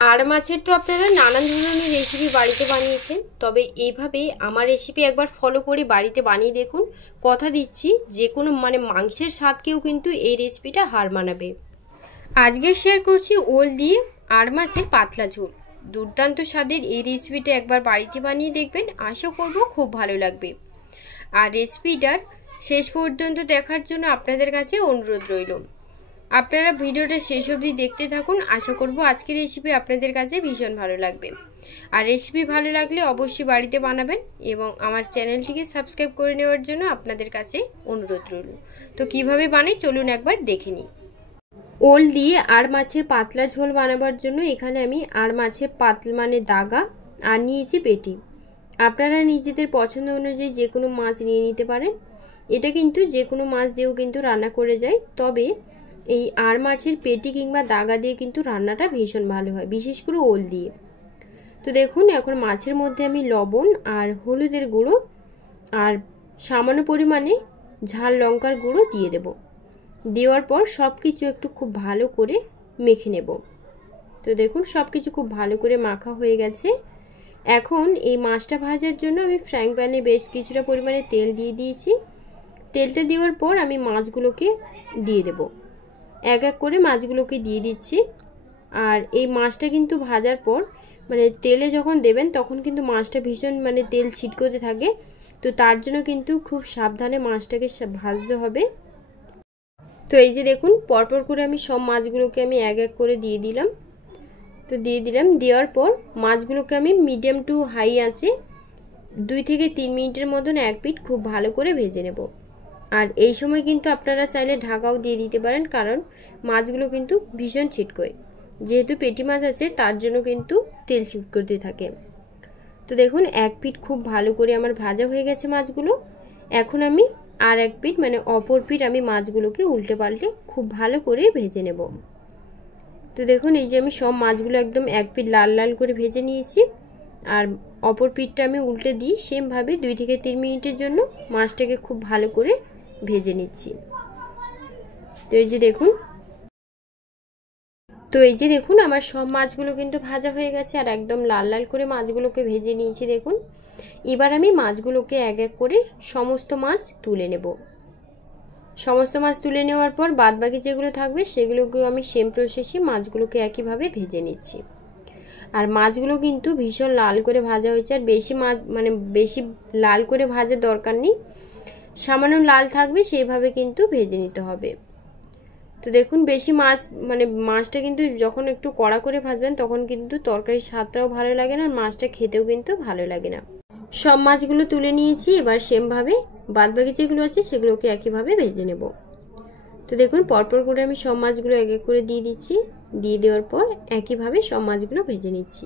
আর মাছের তো আপনারা নানান ধরনের রেসিপি বাড়িতে বানিয়েছেন, তবে এইভাবে আমার রেসিপি একবার ফলো করে বাড়িতে বানিয়ে দেখুন। কথা দিচ্ছি যে কোনো মাংসের স্বাদকেও কিন্তু এই রেসিপিটা হার মানাবে। আজকে শেয়ার করছি ওল দিয়ে আর মাছের পাতলা ঝোল। দুর্দান্ত স্বাদের এই রেসিপিটা একবার বাড়িতে বানিয়ে দেখবেন, আশা করব খুব ভালো লাগবে। আর রেসিপিটার শেষ পর্যন্ত দেখার জন্য আপনাদের কাছে অনুরোধ রইল। আপনারা ভিডিওটা শেষ অবধি দেখতে থাকুন, আশা করব আজকের রেসিপি আপনাদের কাছে ভীষণ ভালো লাগবে। আর রেসিপি ভালো লাগলে অবশ্যই বাড়িতে বানাবেন এবং আমার চ্যানেলটিকে সাবস্ক্রাইব করে নেওয়ার জন্য আপনাদের কাছে অনুরোধ রইল। তো কিভাবে বানাই চলুন একবার দেখে নিই। ওল দিয়ে আর মাছের পাতলা ঝোল বানাবার জন্য এখানে আমি আর মাছের পাতলা দাগা আর নিয়েছি পেটি। আপনারা নিজেদের পছন্দ অনুযায়ী যে কোনো মাছ নিয়ে নিতে পারেন। এটা কিন্তু যে কোনো মাছ দিয়েও কিন্তু রান্না করে যায়, তবে এই আর মাছের পেটি কিংবা দাগা দিয়ে কিন্তু রান্নাটা ভীষণ ভালো হয়, বিশেষ করে ওল দিয়ে। তো দেখুন এখন মাছের মধ্যে আমি লবণ আর হলুদের গুঁড়ো আর সামান্য পরিমাণে ঝাল লঙ্কার গুঁড়ো দিয়ে দেব। দেওয়ার পর সব কিছু একটু খুব ভালো করে মেখে নেব। তো দেখুন সব কিছু খুব ভালো করে মাখা হয়ে গেছে। এখন এই মাছটা ভাজার জন্য আমি ফ্রাইং প্যানে বেশ কিছুটা পরিমাণে তেল দিয়ে দিয়েছি। তেলটা দেওয়ার পর আমি মাছগুলোকে দিয়ে দেব, এক এক করে মাছগুলোকে দিয়ে দিচ্ছি। আর এই মাছটা কিন্তু ভাজার পর তেলে যখন দেবেন তখন কিন্তু মাছটা ভীষণ তেল ছিটকোতে থাকে, তো তার জন্য কিন্তু খুব সাবধানে মাছটাকে ভাজতে হবে। তো এই যে দেখুন পরপর করে আমি সব মাছগুলোকে আমি এক এক করে দিয়ে দিলাম। তো দিয়ে দিলাম, দেওয়ার পর মাছগুলোকে আমি মিডিয়াম টু হাই আঁচে 2 থেকে 3 মিনিটের মতন এক পিঠ খুব ভালো করে ভেজে নেব। আর এই সময় কিন্তু আপনারা চাইলে ঢাকাও দিয়ে দিতে পারেন, কারণ মাছগুলো কিন্তু ভীষণ ছিটকোয়। যেহেতু পেটি মাছ আছে তার জন্য কিন্তু তেল ছিটকোতে থাকে। তো দেখুন এক পিঠ খুব ভালো করে আমার ভাজা হয়ে গেছে মাছগুলো। এখন আমি আর এক পিঠ অপর পিঠ আমি মাছগুলোকে উল্টে পাল্টে খুব ভালো করে ভেজে নেব। তো দেখুন এই যে আমি সব মাছগুলো একদম এক পিঠ লাল লাল করে ভেজে নিয়েছি। আর অপর পিঠটা আমি উল্টে দিই সেমভাবে 2 থেকে 3 মিনিটের জন্য মাছটাকে খুব ভালো করে ভেজে নিচ্ছি। তো এই যে দেখুন আমার সব মাছগুলো কিন্তু ভাজা হয়ে গেছে আর একদম লাল লাল করে মাছগুলোকে ভেজে নিয়েছি। দেখুন এবার আমি মাছগুলোকে এক এক করে সমস্ত মাছ তুলে নেব। সমস্ত মাছ তুলে নেওয়ার পর বাদবাকি যেগুলো থাকবে সেগুলোকেও আমি সেম প্রসেসে মাছগুলোকে একইভাবে ভেজে নিচ্ছি। আর মাছগুলো কিন্তু ভীষণ লাল করে ভাজা হয়েছে, আর বেশি মাছ বেশি লাল করে ভাজার দরকার নেই, সামান্য লাল থাকবে সেইভাবে কিন্তু ভেজে নিতে হবে। তো দেখুন বেশি মাছটা কিন্তু যখন একটু কড়া করে ভাজবেন তখন কিন্তু তরকারির স্বাদটাও ভালো লাগে না, আর মাছটা খেতেও কিন্তু ভালো লাগে না। সব মাছগুলো তুলে নিয়েছি, এবার সেমভাবে বাদবাকি যেগুলো আছে সেগুলোকে একইভাবে ভেজে নেব। তো দেখুন পরপর করে আমি সব মাছগুলো এক এক করে দিয়ে দিচ্ছি। দিয়ে দেওয়ার পর একইভাবে সব মাছগুলো ভেজে নিচ্ছি।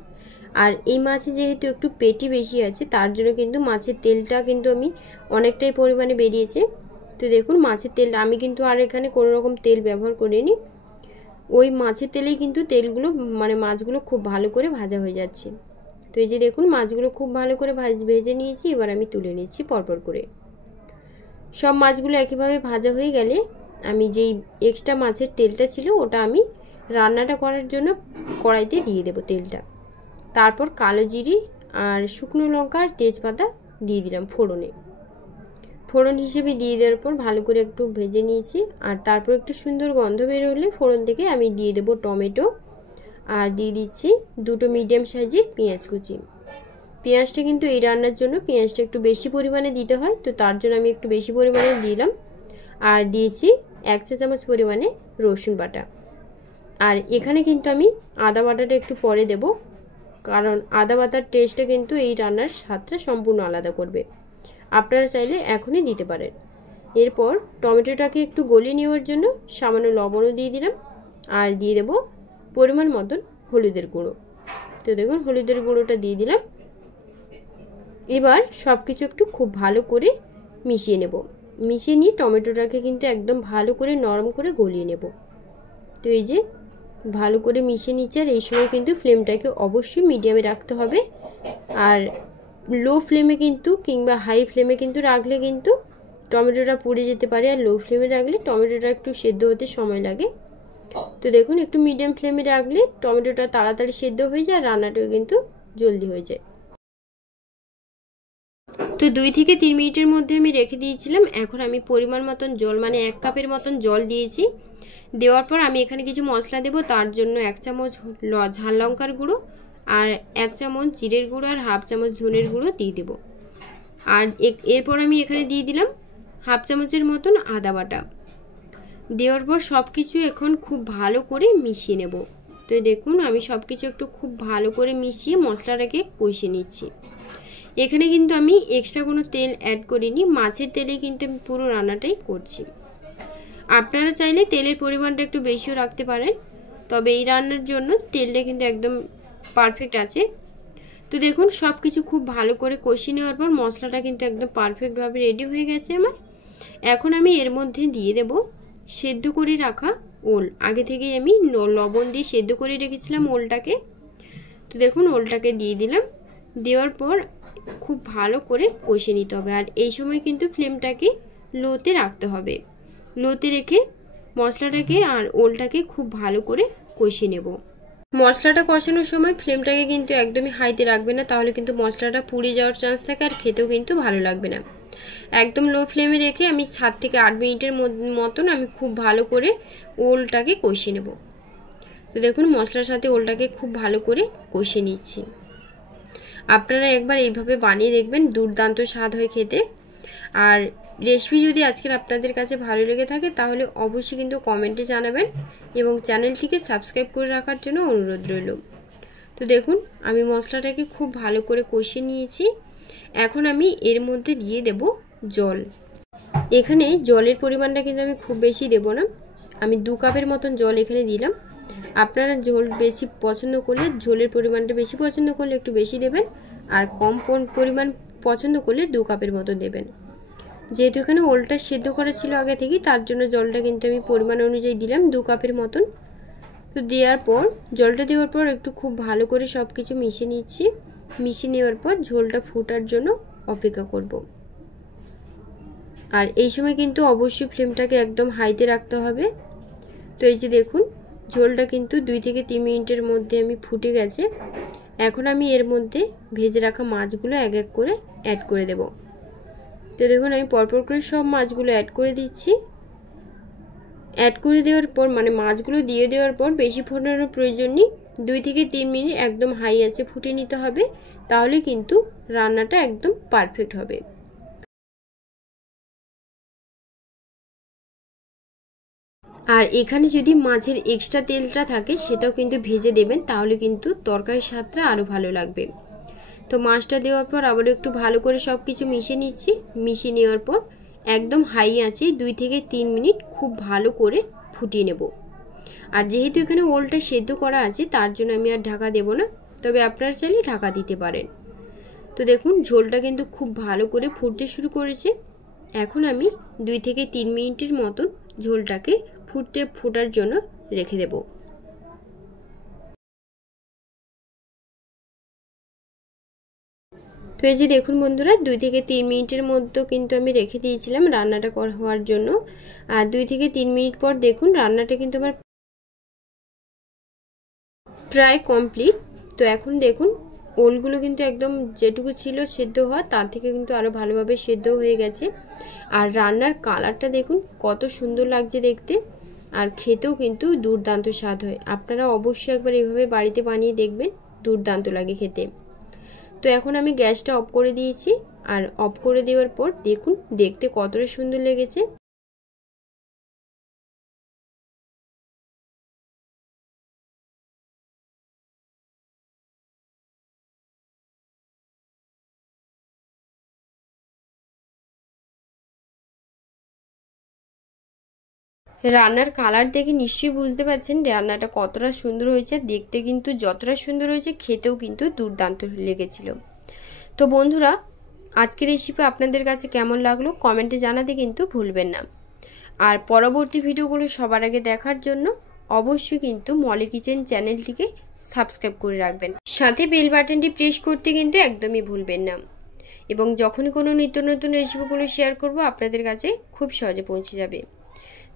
আর এই মাছে যেহেতু একটু পেটি বেশি আছে তার জন্য কিন্তু মাছের তেলটা কিন্তু আমি অনেকটাই পরিমাণে বেরিয়েছে। তো দেখুন মাছের তেলটা আমি কিন্তু আর এখানে কোনো রকম তেল ব্যবহার করিনি, ওই মাছের তেলেই কিন্তু তেলগুলো মাছগুলো খুব ভালো করে ভাজা হয়ে যাচ্ছে। তো এই যে দেখুন মাছগুলো খুব ভালো করে ভেজে নিয়েছি, এবার আমি তুলে নিচ্ছি পরপর করে। সব মাছগুলো একইভাবে ভাজা হয়ে গেলে আমি যেই এক্সট্রা মাছের তেলটা ছিল ওটা আমি রান্নাটা করার জন্য কড়াইতে দিয়ে দেব তেলটা। তারপর কালো জিরে আর শুকনো লঙ্কা আর তেজপাতা দিয়ে দিলাম ফোড়ন হিসেবে দিয়ে দেওয়ার পর ভালো করে একটু ভেজে নিয়েছি। আর তারপর একটু সুন্দর গন্ধ বের হলে ফোড়ন থেকে আমি দিয়ে দেব টমেটো, আর দিয়ে দিচ্ছি 2টো মিডিয়াম সাইজের পেঁয়াজ কুচি। পেঁয়াজটা কিন্তু এই রান্নার জন্য পেঁয়াজটা একটু বেশি পরিমাণে দিতে হয়, তো তার জন্য আমি একটু বেশি পরিমাণে দিলাম। আর দিয়েছি 1 চা চামচ পরিমাণে রসুন বাটা। আর এখানে কিন্তু আমি আদা বাটাটা একটু পরে দেব, কারণ আদা বাটার টেস্টটা কিন্তু এই রান্নার স্বাদটা সম্পূর্ণ আলাদা করবে। আপনারা চাইলে এখনই দিতে পারেন। এরপর টমেটোটাকে একটু গলিয়ে নেওয়ার জন্য সামান্য লবণও দিয়ে দিলাম, আর দিয়ে দেব পরিমাণ মতন হলুদের গুঁড়ো। তো দেখুন হলুদের গুঁড়োটা দিয়ে দিলাম। এবার সব কিছু একটু খুব ভালো করে মিশিয়ে নেব। মিশিয়ে নিয়ে টমেটোটাকে কিন্তু একদম ভালো করে নরম করে গলিয়ে নেব। তো এই যে ভালো করে মিশিয়ে নিচ্ছে, আর এই সময় কিন্তু ফ্লেমটাকে অবশ্যই মিডিয়ামে রাখতে হবে। আর লো ফ্লেমে কিন্তু কিংবা হাই ফ্লেমে কিন্তু রাখলে কিন্তু টমেটোটা পুড়ে যেতে পারে, আর লো ফ্লেমে রাখলে টমেটোটা একটু সেদ্ধ হতে সময় লাগে। তো দেখুন একটু মিডিয়াম ফ্লেমে রাখলে টমেটোটা তাড়াতাড়ি সেদ্ধ হয়ে যায়, রান্নাটাও কিন্তু জলদি হয়ে যায়। তো 2 থেকে 3 মিনিটের মধ্যে আমি রেখে দিয়েছিলাম। এখন আমি পরিমাণ মতন জল মানে 1 কাপের মতন জল দিয়েছি। দেওয়ার পর আমি এখানে কিছু মশলা দেব। তার জন্য 1 চামচ ঝাল লঙ্কার গুঁড়ো আর 1 চামচ জিরের গুঁড়ো আর হাফ চামচ ধনের গুঁড়ো দিয়ে দেব। আর এরপর আমি এখানে দিয়ে দিলাম হাফ চামচের মতন আদা বাটা। দেওয়ার পর সব কিছু এখন খুব ভালো করে মিশিয়ে নেব। তো দেখুন আমি সব কিছু একটু খুব ভালো করে মিশিয়ে মশলাটাকে কষিয়ে নিচ্ছি। এখানে কিন্তু আমি এক্সট্রা কোনো তেল অ্যাড করিনি, মাছের তেলে কিন্তু আমি পুরো রান্নাটাই করছি। আপনারা চাইলে তেলের পরিমাণটা একটু বেশিও রাখতে পারেন, তবে এই রান্নার জন্য তেলটা কিন্তু একদম পারফেক্ট আছে। তো দেখুন সব কিছু খুব ভালো করে কষিয়ে নেওয়ার পর মশলাটা কিন্তু একদম পারফেক্টভাবে রেডি হয়ে গেছে আমার। এখন আমি এর মধ্যে দিয়ে দেব সেদ্ধ করে রাখা ওল। আগে থেকেই আমি লবণ দিয়ে সেদ্ধ করে রেখেছিলাম ওলটাকে। তো দেখুন ওলটাকে দিয়ে দিলাম। দেওয়ার পর খুব ভালো করে কষিয়ে নিতে হবে। আর এই সময় কিন্তু ফ্লেমটাকে লোতে রাখতে হবে। লোতে রেখে মশলাটাকে আর ওলটাকে খুব ভালো করে কষিয়ে নেব। মশলাটা কষানোর সময় ফ্লেমটাকে কিন্তু একদমই হাইতে রাখবে না, তাহলে কিন্তু মশলাটা পুড়ে যাওয়ার চান্স থাকে আর খেতেও কিন্তু ভালো লাগবে না। একদম লো ফ্লেমে রেখে আমি 7 থেকে 8 মিনিটের মতন আমি খুব ভালো করে ওলটাকে কষিয়ে নেব। তো দেখুন মশলার সাথে ওলটাকে খুব ভালো করে কষিয়ে নিচ্ছি। আপনারা একবার এইভাবে বানিয়ে দেখবেন, দুর্দান্ত স্বাদ হয় খেতে। আর রেসিপি যদি আজকের আপনাদের কাছে ভালো লেগে থাকে তাহলে অবশ্যই কিন্তু কমেন্টে জানাবেন এবং চ্যানেলটিকে সাবস্ক্রাইব করে রাখার জন্য অনুরোধ রইল। তো দেখুন আমি মশলাটাকে খুব ভালো করে কষিয়ে নিয়েছি। এখন আমি এর মধ্যে দিয়ে দেব জল। এখানে জলের পরিমাণটা কিন্তু আমি খুব বেশি দেব না, আমি 2 কাপের মতন জল এখানে দিলাম। আপনারা ঝোল বেশি পছন্দ করলে, ঝোলের পরিমাণটা বেশি পছন্দ করলে একটু বেশি দেবেন, আর কম পরিমাণ পছন্দ করলে 2 কাপের মতো দেবেন। যেহেতু এখানে ওলটা সেদ্ধ করা ছিল আগে থেকে, তার জন্য জলটা কিন্তু আমি পরিমাণ অনুযায়ী দিলাম 2 কাপের মতন। তো দেওয়ার পর জলটা দেওয়ার পর একটু খুব ভালো করে সব কিছু মিশিয়ে নিচ্ছি। মিশিয়ে নেওয়ার পর ঝোলটা ফোটার জন্য অপেক্ষা করব। আর এই সময় কিন্তু অবশ্যই ফ্লেমটাকে একদম হাইতে রাখতে হবে। তো এই যে দেখুন ঝোলটা কিন্তু 2 থেকে 3 মিনিটের মধ্যে আমি ফুটে গেছে। এখন আমি এর মধ্যে ভেজে রাখা মাছগুলো এক এক করে অ্যাড করে দেব। তো দেখুন আমি পরপর করে সব মাছগুলো অ্যাড করে দিচ্ছি। অ্যাড করে দেওয়ার পর মানে মাছগুলো দিয়ে দেওয়ার পর বেশি ফোটানোর প্রয়োজন নেই, 2 থেকে 3 মিনিট একদম হাই আঁচে ফুটিয়ে নিতে হবে, তাহলে কিন্তু রান্নাটা একদম পারফেক্ট হবে। আর এখানে যদি মাছের এক্সট্রা তেলটা থাকে সেটাও কিন্তু ভেজে দেবেন, তাহলে কিন্তু তরকারির স্বাদটা আরও ভালো লাগবে। তো মাছটা দেওয়ার পর আবার একটু ভালো করে সব কিছু মিশিয়ে নিচ্ছি। মিশিয়ে নেওয়ার পর একদম হাই আঁচে 2 থেকে 3 মিনিট খুব ভালো করে ফুটিয়ে নেব। আর যেহেতু এখানে ওলটা সেদ্ধ করা আছে তার জন্য আমি আর ঢাকা দেব না, তবে আপনারা চাইলে ঢাকা দিতে পারেন। তো দেখুন ঝোলটা কিন্তু খুব ভালো করে ফুটতে শুরু করেছে। এখন আমি 2 থেকে 3 মিনিটের মতন ঝোলটাকে ফোটার জন্য রেখে দেব। তো এই যে দেখুন বন্ধুরা 2 থেকে 3 মিনিটের মধ্যে কিন্তু আমি রেখে দিয়েছিলাম রান্নাটা হওয়ার জন্য। আর 2 থেকে 3 মিনিট পর দেখুন রান্নাটা কিন্তু আমার প্রায় কমপ্লিট। তো এখন দেখুন ওলগুলো কিন্তু একদম যেটুকু ছিল সেদ্ধ হওয়া তার থেকে কিন্তু আরও ভালোভাবে সেদ্ধ হয়ে গেছে। আর রান্নার কালারটা দেখুন কত সুন্দর লাগছে দেখতে, আর খেতেও কিন্তু দুর্দান্ত স্বাদ হয়। আপনারা অবশ্যই একবার এইভাবে বাড়িতে বানিয়ে দেখবেন, দুর্দান্ত লাগে খেতে। তো এখন আমি গ্যাসটা অফ করে দিয়েছি। আর অফ করে দেওয়ার পর দেখুন দেখতে কতটা সুন্দর লেগেছে। রান্নার কালার দেখে নিশ্চয়ই বুঝতে পারছেন রান্নাটা কতটা সুন্দর হয়েছে। দেখতে কিন্তু যতটা সুন্দর হয়েছে খেতেও কিন্তু দুর্দান্ত লেগেছিল। তো বন্ধুরা আজকের রেসিপি আপনাদের কাছে কেমন লাগলো কমেন্টে জানাতে কিন্তু ভুলবেন না। আর পরবর্তী ভিডিওগুলো সবার আগে দেখার জন্য অবশ্যই কিন্তু মলি কিচেন চ্যানেলটিকে সাবস্ক্রাইব করে রাখবেন, সাথে বেল বাটনটি প্রেস করতে কিন্তু একদমই ভুলবেন না। এবং যখনই কোনো নিত্য নতুন রেসিপিগুলো শেয়ার করব আপনাদের কাছে খুব সহজে পৌঁছে যাবে।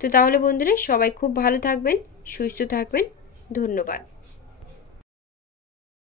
তো তাহলে বন্ধুরা সবাই খুব ভালো থাকবেন, সুস্থ থাকবেন। ধন্যবাদ।